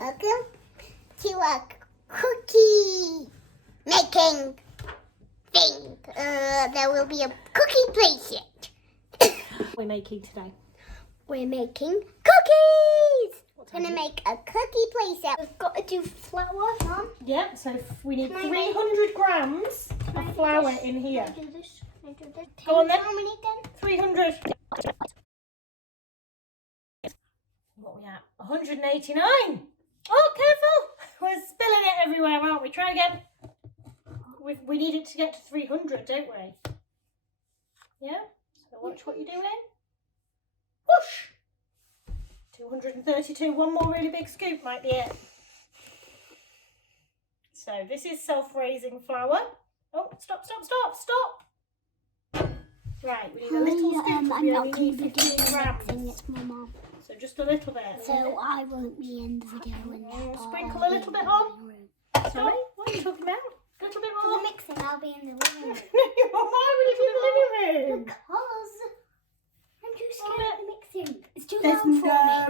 Welcome to a cookie making thing. There will be a cookie place yet. We're making today. We're making cookies. We're gonna make a cookie place set. We've got to do flour, Mom. Yeah, so we need 300 grams of flour in here. Can I do this? Can I do this? Go on then. How many then? 300. What are we at? 189. Oh, careful! We're spilling it everywhere, aren't we? Try again. We need it to get to 300, don't we? Yeah? So watch what you're doing. Whoosh! 232. One more really big scoop might be it. So this is self-raising flour. Oh, stop. Right, we need a little scoop. I'm We not only going need to be 15 grams. It's my mom. So just a little bit. So I won't be in the video when Sprinkle a little bit on. Sorry, what are you talking about? A little bit For more. the mixing, I'll be in the living room. Why would you be in the living room? Because I'm too scared of the mixing. It's too There's loud for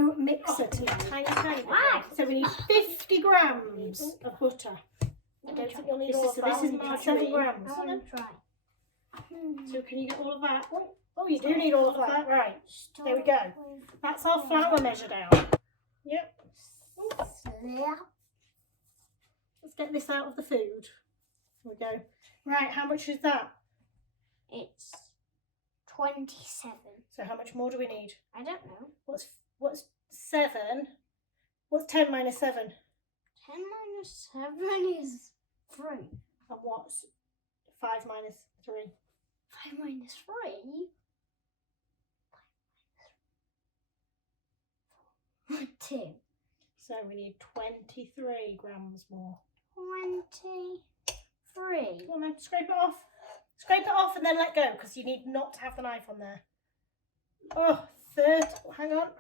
me. no mixer to tiny. Why? So we need 50 grams of butter. I don't think you'll need all of that. This is margarine. 7 grams. I want to try. So can you get all of that? Oh, you do need all of that. Right. There we go. That's our flour measured out. Yep. Let's get this out of the food. There we go. Right, how much is that? It's 27. So how much more do we need? I don't know. What's 7? What's 10 minus 7? 10 minus 7 is 3. And what's 5 minus 3? 5 minus 3? 2. So we need 23 grams more. 23. Come on then, scrape it off. Scrape it off and then let go because you need not to have the knife on there. Oh, 30. Hang on.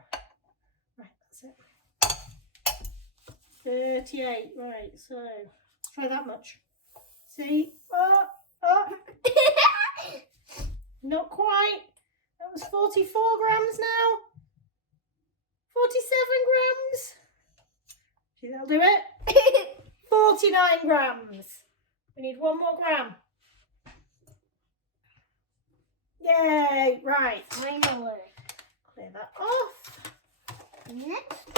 Right, that's it. 38. Right, so let's try that much. See? Oh. Not quite. That was 44 grams now. 47 grams. See, that'll do it. 49 grams. We need 1 more gram. Yay! Right. Finally. Clear that off. Next,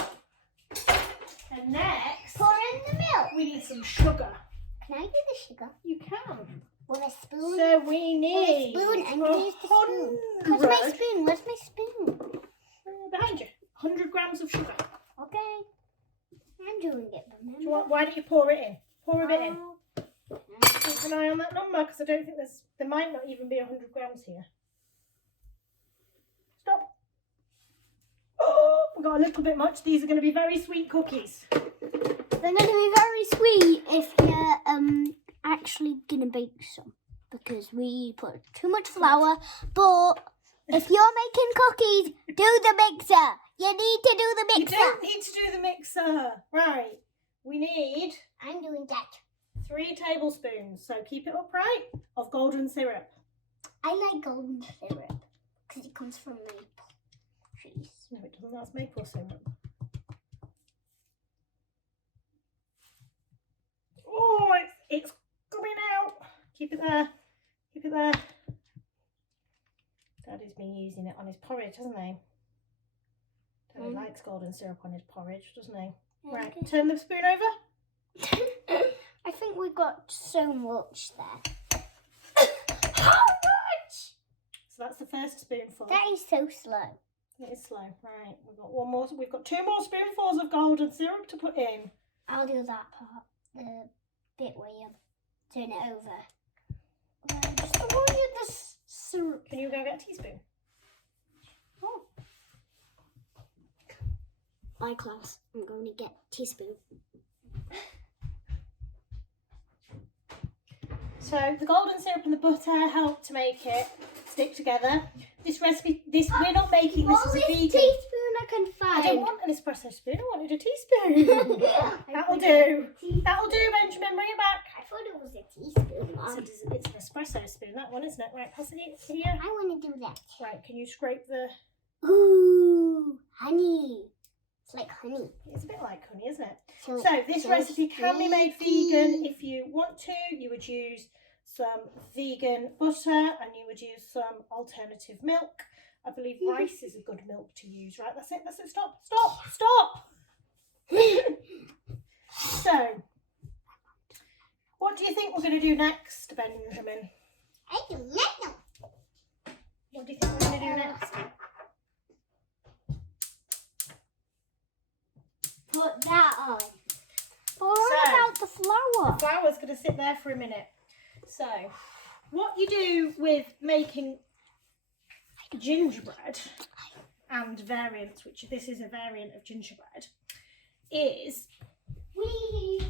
And next, pour in the milk. we need some sugar. Can I do the sugar? You can. With a spoon? So we need With a spoon and use the spoon. Where's my spoon? Where's my spoon? Behind you. 100 grams of sugar. Okay. I'm doing it, remember? Why don't you pour it in? Pour a bit in. Keep an eye on that number because I don't think there might not even be 100 grams here. Stop. Oh, we got a little bit much. These are going to be very sweet cookies. They're going to be very sweet if you're actually going to bake some. Because we put too much flour. But if you're making cookies, do the mixer. You need to do the mixer. You don't need to do the mixer. Right. We need... I'm doing that. 3 tablespoons, so keep it upright, of golden syrup. I like golden syrup because it comes from maple trees. No, it doesn't. That's maple syrup. Oh, it's coming out. Keep it there. Keep it there. Daddy's been using it on his porridge, hasn't he? Daddy likes golden syrup on his porridge, doesn't he? Right, turn the spoon over. I think we got so much there. How much? So that's the first spoonful. That is so slow. It is slow. Right, we've got 1 more. We've got 2 more spoonfuls of golden syrup to put in. I'll do that part. The bit where you turn it over. Just the one with the syrup. Can you go get a teaspoon? Oh. My class. I'm going to get a teaspoon. So the golden syrup and the butter help to make it stick together. This recipe, we're not making this as a vegan. Teaspoon I can find. I don't want an espresso spoon. I wanted a teaspoon. That'll do. That'll do, Benjamin. Bring it back. I thought it was a teaspoon, Mom. It's an espresso spoon. That one, isn't it? Right, pass it here. I want to do that. Right, can you scrape the? Ooh, honey. It's like honey. It's a bit like honey, isn't it? So this recipe can be made vegan if you want to. You would use some vegan butter and you would use some alternative milk. I believe rice is a good milk to use, right? That's it, stop. So, what do you think we're going to do next, Benjamin? I don't know. What do you think we're going to do next? Put that on. But what about the flour? The flour's going to sit there for a minute. So, what you do with making gingerbread and variants, which this is a variant of gingerbread, is we'll be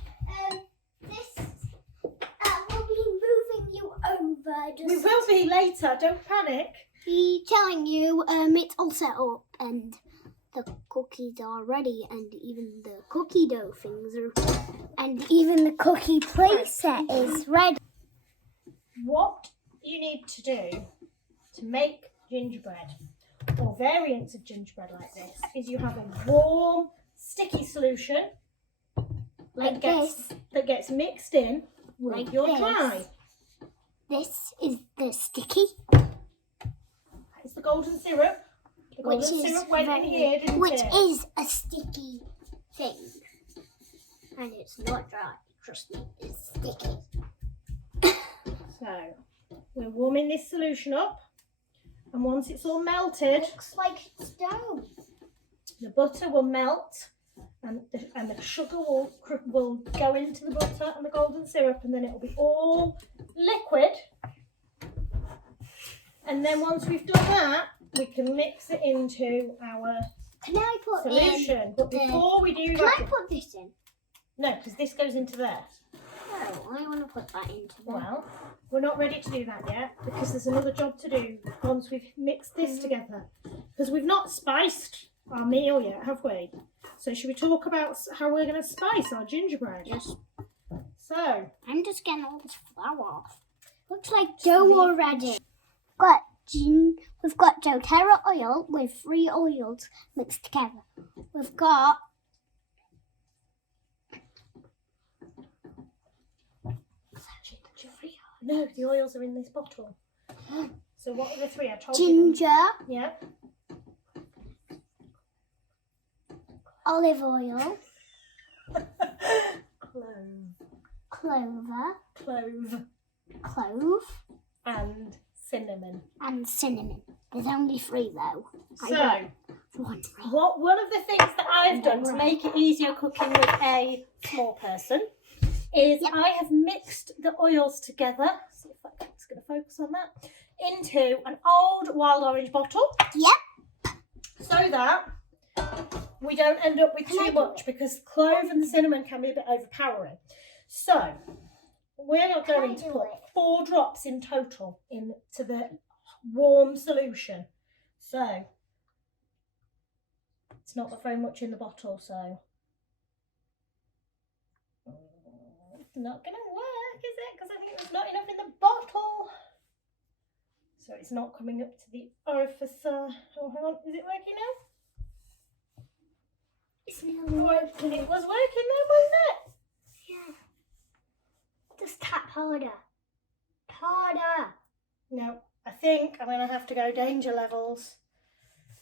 moving you over. We will be later, don't panic. Be telling you it's all set up and the cookies are ready and even the cookie dough things are, and even the cookie plate set is ready. What you need to do to make gingerbread or variants of gingerbread like this is you have a warm, sticky solution Like that gets mixed in with Like your this. dry. This is the sticky, It's the golden syrup. The golden syrup went in here, didn't which it? is a sticky thing. And it's not dry, trust me, it's sticky. So, we're warming this solution up, and once it's all melted, Looks like stone. the butter will melt, and the sugar will go into the butter and the golden syrup, and then it will be all liquid. And then once we've done that, we can mix it into our Can I put solution. But before we do Can I that, put this in? no, because this goes into there. No, I want to put that into there. Well, we're not ready to do that yet because there's another job to do once we've mixed this together. Because we've not spiced our meal yet, have we? So should we talk about how we're going to spice our gingerbread? Yes. So, I'm just getting all this flour off. Looks like dough already. We've got Doterra oil with 3 oils mixed together. We've got no, the oils are in this bottle. So what are the 3? I told you. ginger, Yeah. olive oil, Clove, clove, and cinnamon. and cinnamon. There's only 3 though. So, one of the things that I've done to make it easier cooking with a small person is I have mixed the oils together. See if that's going to focus on that. Into an old wild orange bottle. Yep. So that we don't end up with too much because clove and cinnamon can be a bit overpowering. So we're going to put 4 drops in total into the warm solution. So it's not very much in the bottle, so it's not going to work, is it? Because I think there's not enough in the bottle. So it's not coming up to the orifice. Oh, hang on. Is it working now? It's not working. It was working then, wasn't it? Yeah. Just tap harder. Harder. No, I think I'm going to have to go danger levels.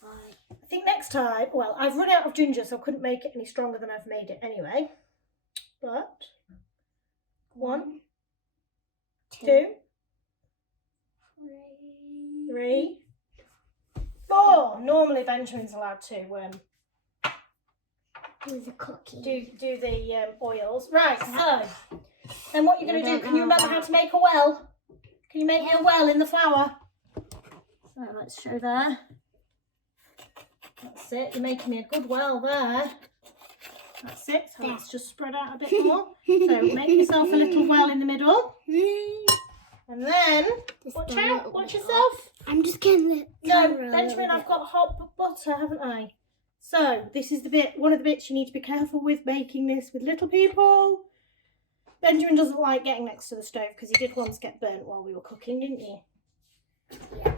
Right. I think next time, well, I've run out of ginger, so I couldn't make it any stronger than I've made it anyway. But 1, 2, 3, 4. Normally Benjamin's allowed to Do the cookie. do the oils. Right, so then what you're going to do, can you remember how to make a well? Can you make me a well in the flour? So let's show there. That's it, you're making me a good well there. That's it, so let's just spread out a bit more. So make yourself a little well in the middle. And then, watch out, watch yourself. I'm just getting the No, camera a Benjamin, little I've got hot butter, haven't I? So this is the bit, one of the bits you need to be careful with making this with little people. Benjamin doesn't like getting next to the stove because he did once get burnt while we were cooking, didn't you? Yeah.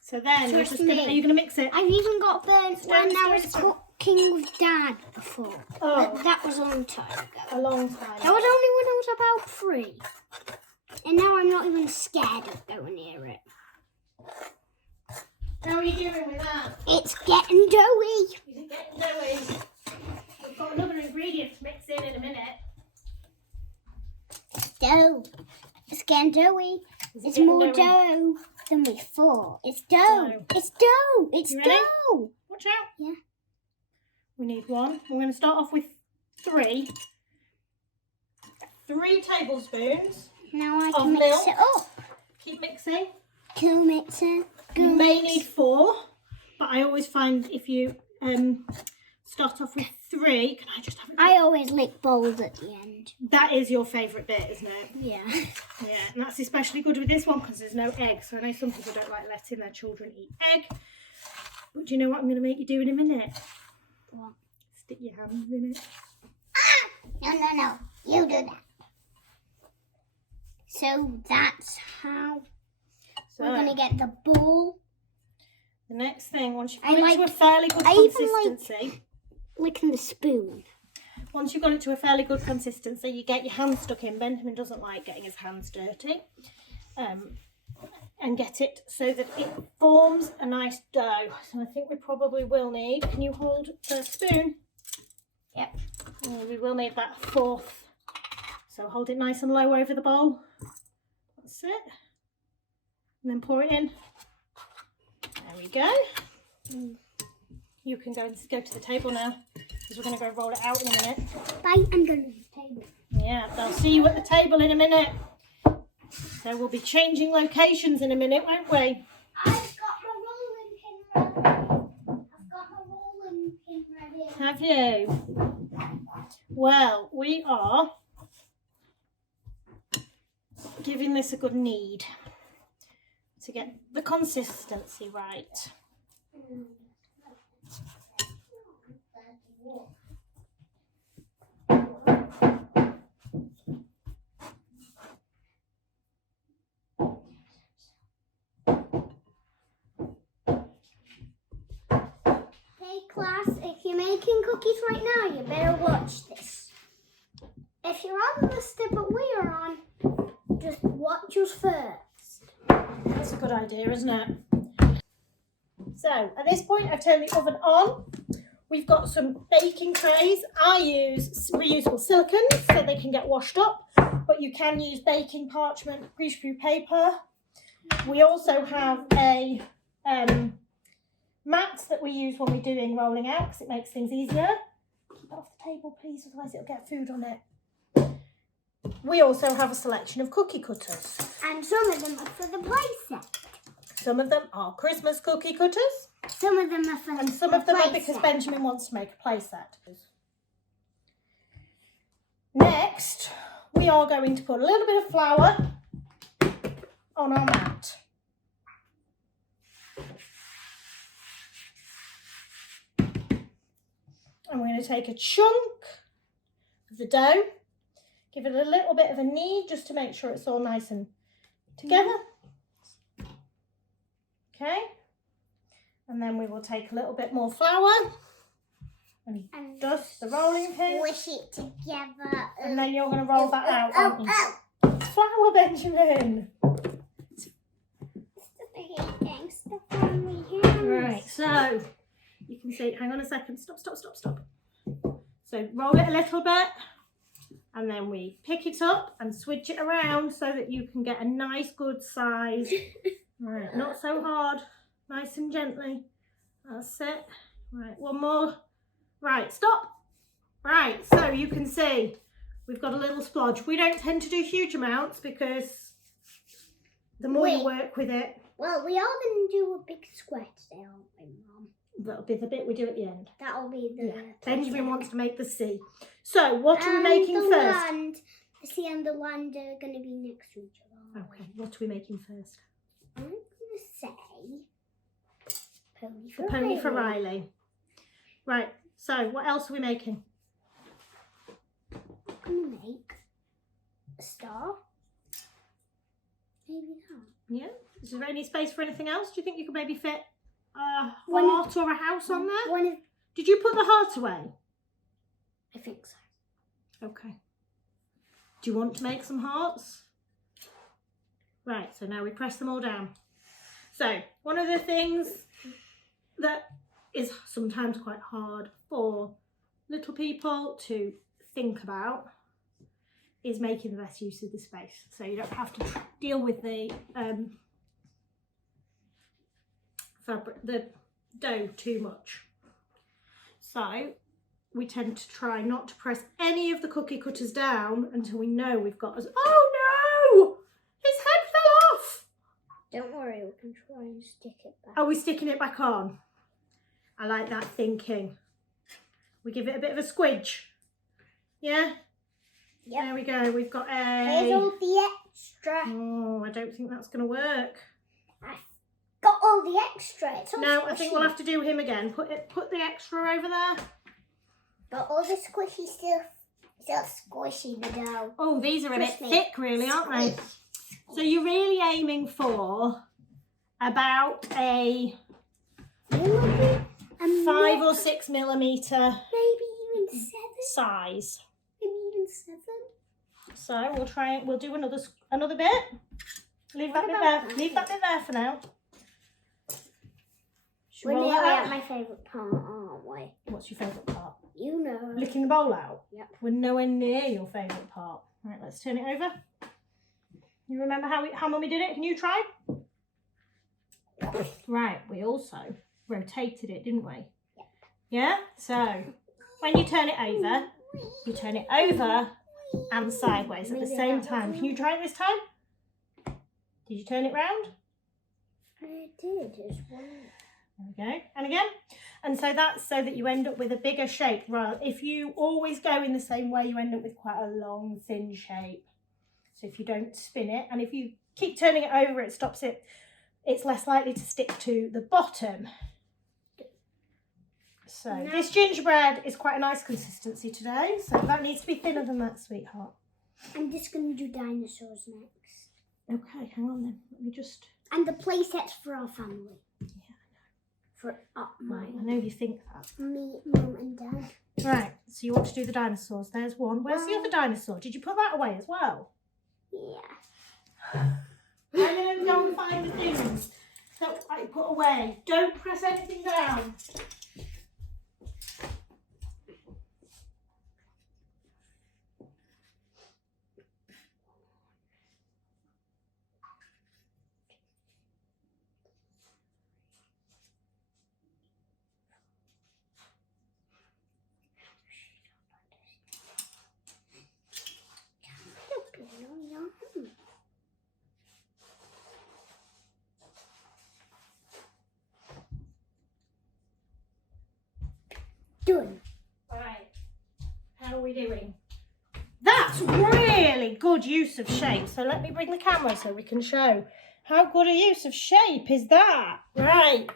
So then, you're just gonna, are you going to mix it? I've even got burnt when I was cooking with Dad before. Oh. But that was a long time ago. A long time. That was only when I was about 3. And now I'm not even scared of going near it. How are you doing with that? It's getting doughy. Is it getting doughy? We've got another ingredient to mix in a minute. Dough. It's getting doughy. Is it It's getting more doughy? dough than before. It's dough. Dough. It's dough. It's You ready? dough. Watch out. Yeah. We need 1. We're going to start off with 3. 3 tablespoons. Now I Of can mix milk. it up. Keep mixing. Go mixer. Go You may mix. need 4, but I always find if you start off with 3, can I just have it? I always lick bowls at the end. That is your favourite bit, isn't it? Yeah. Yeah, and that's especially good with this one because there's no egg. So I know some people don't like letting their children eat egg. But do you know what I'm going to make you do in a minute? What? Stick your hands in it. No. You do that. So that's how So we're going to get the bowl. the next thing, once you've I got it to like- a fairly good I even like- consistency, Licking the spoon. once you've got it to a fairly good consistency, you get your hands stuck in. Benjamin doesn't like getting his hands dirty. And get it so that it forms a nice dough. So I think we probably will need, can you hold the spoon? Yep. We will need that 4th. So hold it nice and low over the bowl. That's it. And then pour it in. There we go. You can go to the table now because we're going to go roll it out in a minute. Bye, I'm going to the table. Yeah, I'll see you at the table in a minute. So we'll be changing locations in a minute, won't we? I've got my rolling pin ready. Have you? Well, we are giving this a good knead to get the consistency right. Hey class, if you're making cookies right now, you better watch this. If you're on the step that we are on, just watch us first. That's a good idea, isn't it? So at this point, I've turned the oven on. We've got some baking trays. I use reusable silicone so they can get washed up, but you can use baking parchment, greaseproof paper. We also have a mat that we use when we're doing rolling out because it makes things easier. Keep it off the table, please, otherwise it'll get food on it. We also have a selection of cookie cutters. And some of them are for the play set. Some of them are Christmas cookie cutters. Some of them are for And some the of them are play because set. Benjamin wants to make a play set. Next, we are going to put a little bit of flour on our mat. And we're going to take a chunk of the dough, give it a little bit of a knead just to make sure it's all nice and together. Okay. And then we will take a little bit more flour and dust the rolling pin. Squish it together. And then you're going to roll that out, aren't you? It's flour, Benjamin. Getting stuff on my hands. Right, so you can see, hang on a second, stop. So roll it a little bit and then we pick it up and switch it around so that you can get a nice good size. Right, not so hard, nice and gently. That's it. Right, one more. Right, stop. Right, so you can see we've got a little splodge. We don't tend to do huge amounts because the more you work with it, Well, we are going to do a big square today, aren't we, Mum? that'll be the bit we do at the end. That'll be the... Yeah, Benjamin wants to make the sea. So what are we making the first? Land, the sea and the land are going to be next to each other. aren't Okay, what are we making first? we? I'm going to say pony for The pony for Riley. Riley. Right, so what else are we making? I'm going to make a star. Maybe that. Yeah. Is there any space for anything else? Do you think you could maybe fit a One- heart or a house on there? One of Do Did you put the heart away? I think so. Okay. Do you want to make some hearts? Right, so now we press them all down. So one of the things that is sometimes quite hard for little people to think about is making the best use of the space. So you don't have to deal with the dough too much. So we tend to try not to press any of the cookie cutters down until we know we've got us. Oh no! His head fell off! Don't worry, we can try and stick it back. Are we sticking it back on? I like that thinking. We give it a bit of a squidge. Yeah? Yep. There we go. We've got a... Here's all the extra. Oh, I don't think that's going to work. Got all the extra. It's all No, squishy. I think we'll have to do him again. Put the extra over there. But all the squishy stuff is all squishy, the dough. Oh, these are a bit Trust me. thick, really, aren't they? So you're really aiming for about a 5 or 6 millimetre Maybe even 7. size. Maybe even 7. So we'll try it. We'll do another bit. Leave that bit there. Leave that bit there for now. We're Roll nearly that at out. my favourite part, aren't we? What's your favourite part? You know. Licking the bowl out? Yep. We're nowhere near your favourite part. Right, let's turn it over. You remember how Mummy did it? Can you try? Right, we also rotated it, didn't we? Yep. Yeah? So, when you turn it over and sideways at the same time. Can you try it this time? Did you turn it round? I did. Just one. There we go. And again. And so that's so that you end up with a bigger shape. Right. If you always go in the same way, you end up with quite a long, thin shape. So if you don't spin it, and if you keep turning it over, it stops it. It's less likely to stick to the bottom. So this gingerbread is quite a nice consistency today. So that needs to be thinner than that, sweetheart. I'm just going to do dinosaurs next. Okay, hang on then. Let me just... And the play sets for our family. Yeah, For I mine. know you think that. Me, Mum and Dad. Right, so you want to do the dinosaurs. There's one. Where's the other dinosaur? Did you put that away as well? Yeah. I'm going to go and find the things that I put away. Don't press anything down. Done. Right, how are we doing? That's really good use of shape. So let me bring the camera so we can show how good a use of shape is that. Right,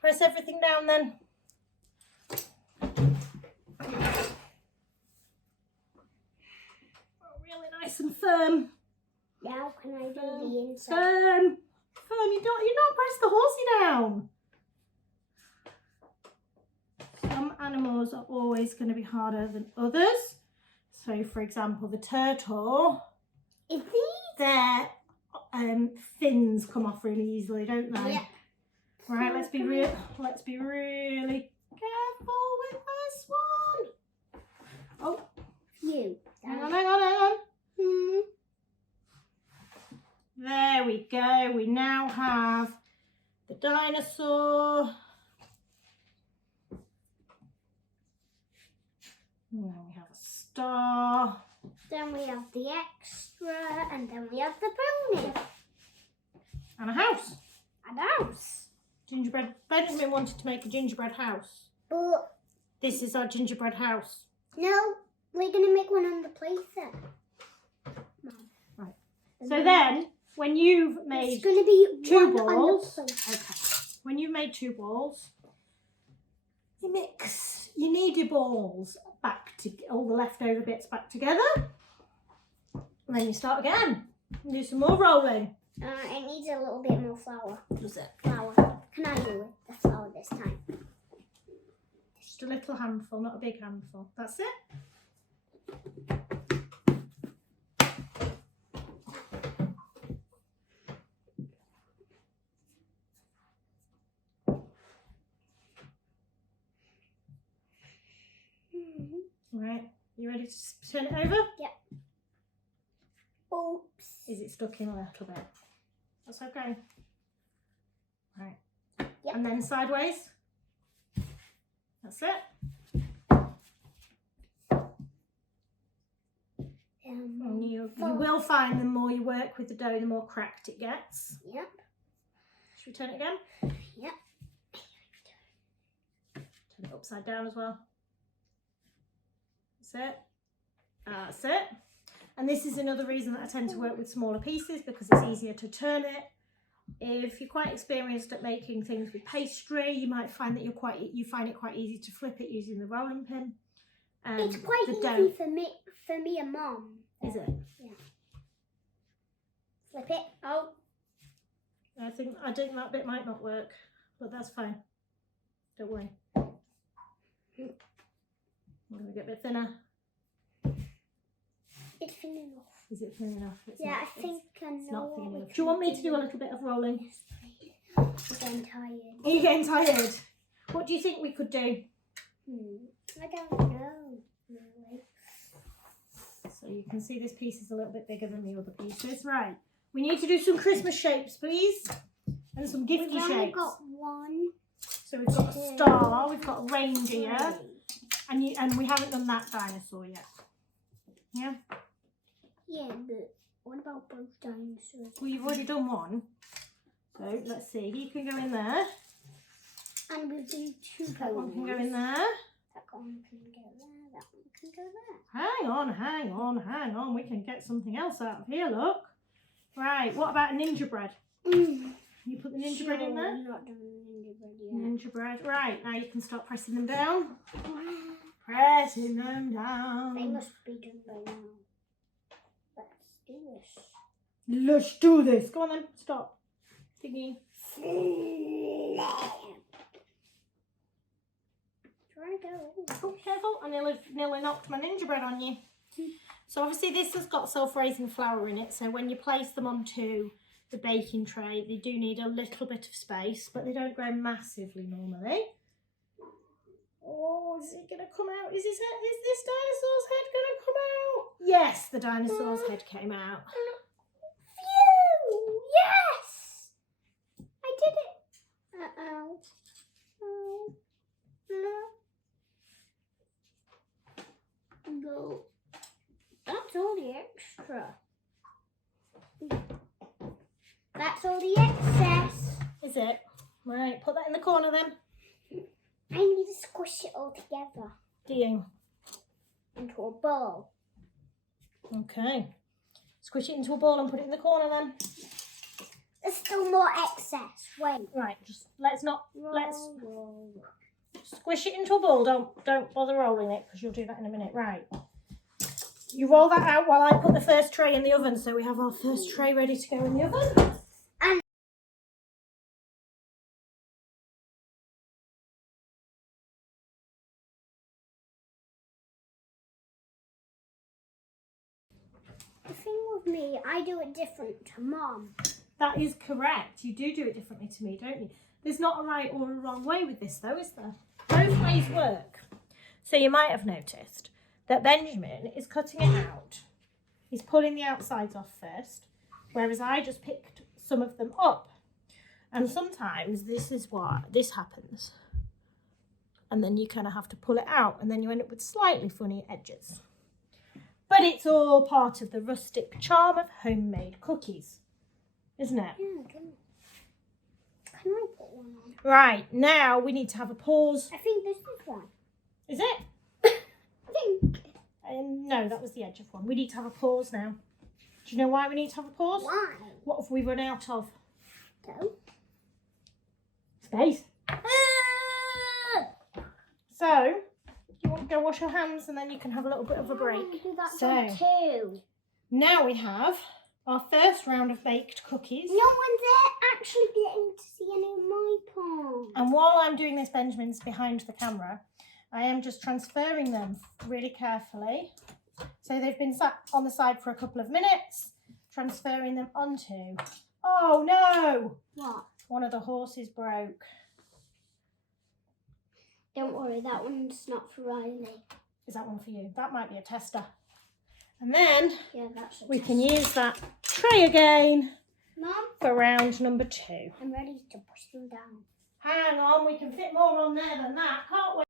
press everything down then. Really nice and firm. Now can I do the inside? Firm. You're not press the horsey down. Some animals are always going to be harder than others. So, for example, the turtle, Is these? their fins come off really easily, don't they? Yeah. Right, let's be really careful with this one. Oh, You. hang on. Hmm. There we go. We now have the dinosaur. And then we have a star. Then we have the extra, and then we have the brownie. And a house. And a house. Gingerbread. Benjamin wanted to make a gingerbread house. But This is our gingerbread house. no, we're going to make one on the playset. Right. And So then, when you've made it's going to be two one balls. on the playset. Okay. When you've made 2 balls, you mix. You knead your balls back to all the leftover bits back together. And then you start again. And do some more rolling. It needs a little bit more flour. Does it? Flour. Can I do it? The flour this time. Just a little handful, not a big handful. That's it. Right, you ready to turn it over? Yep. Oops. Is it stuck in a little bit? That's okay. Right. Yep. And then sideways. That's it. And you will find the more you work with the dough, the more cracked it gets. Yep. Should we turn it again? Yep. Turn it upside down as well. That's it. That's it. And this is another reason that I tend to work with smaller pieces, because it's easier to turn it. If you're quite experienced at making things with pastry, you might find that you find it quite easy to flip it using the rolling pin. It's quite easy for me and Mum. Is it? Yeah. Flip it. Oh. I think that bit might not work, but that's fine. Don't worry. I'm going to get a bit thinner. It's thin enough. Is it thin enough? I think I know. It's not thin enough. Do you want me to do a little bit of rolling? Yes, please. I'm getting tired. Are you getting tired? What do you think we could do? I don't know, really. So you can see this piece is a little bit bigger than the other pieces. Right. We need to do some Christmas shapes, please. And some gifty We've shapes. only got one. So we've got a star, we've got a reindeer, and we haven't done that dinosaur yet. Yeah? Yeah, but what about both dinosaurs? Well, you've already done one. So let's see. He can go in there. And we'll do two That one can go ponies. in there. That one can go there. That one can go there. Hang on. We can get something else out of here, look. Right, what about a gingerbread? You put the gingerbread in there? I'm not doing gingerbread yet. Gingerbread. Right, now you can start pressing them down. Pressing them down. They must be done by now. Let's do this. Let's do this. Go on then, stop. Thingy. Try to go. Oh, careful. I nearly knocked my gingerbread on you. So obviously this has got self-raising flour in it, so when you place them onto the baking tray, they do need a little bit of space, but they don't grow massively normally. Oh, is it going to come out? Is this dinosaur's head going to come out? Yes, the dinosaur's head came out. Phew! Yes! I did it. Uh-oh. Oh. No. That's all the extra. That's all the excess. Is it? Right, put that in the corner then. I need to squish it all together Do you? into a ball. Okay. Squish it into a ball and put it in the corner then. There's still more excess. Wait. Right, just let's Roll. squish it into a ball. Don't bother rolling it, because you'll do that in a minute. Right. You roll that out while I put the first tray in the oven, so we have our first tray ready to go in the oven. The thing with me, I do it different to Mum. That is correct. You do it differently to me, don't you? There's not a right or a wrong way with this, though, is there? Both ways work. So you might have noticed that Benjamin is cutting it out. He's pulling the outsides off first, whereas I just picked some of them up. And sometimes this happens. And then you kind of have to pull it out, and then you end up with slightly funny edges. But it's all part of the rustic charm of homemade cookies, isn't it? Yeah, can I put one on? Right, now we need to have a pause. I think this is one. Is it? I think. No, that was the edge of one. We need to have a pause now. Do you know why we need to have a pause? Why? What have we run out of? Go. Space. So, you want to go wash your hands and then you can have a little bit of a break. Do that So, job too. now we have our first round of baked cookies. No one's actually getting to see any of my palms. And while I'm doing this, Benjamin's behind the camera I am just transferring them really carefully. So they've been sat on the side for a couple of minutes, transferring them onto. Oh no! What? One of the horses broke. Don't worry, that one's not for Riley. Is that one for you? That might be a tester. And then Yeah, that's a we test. can use that tray again Mum, for round number 2. I'm ready to push them down. Hang on, we can fit more on there than that, can't we?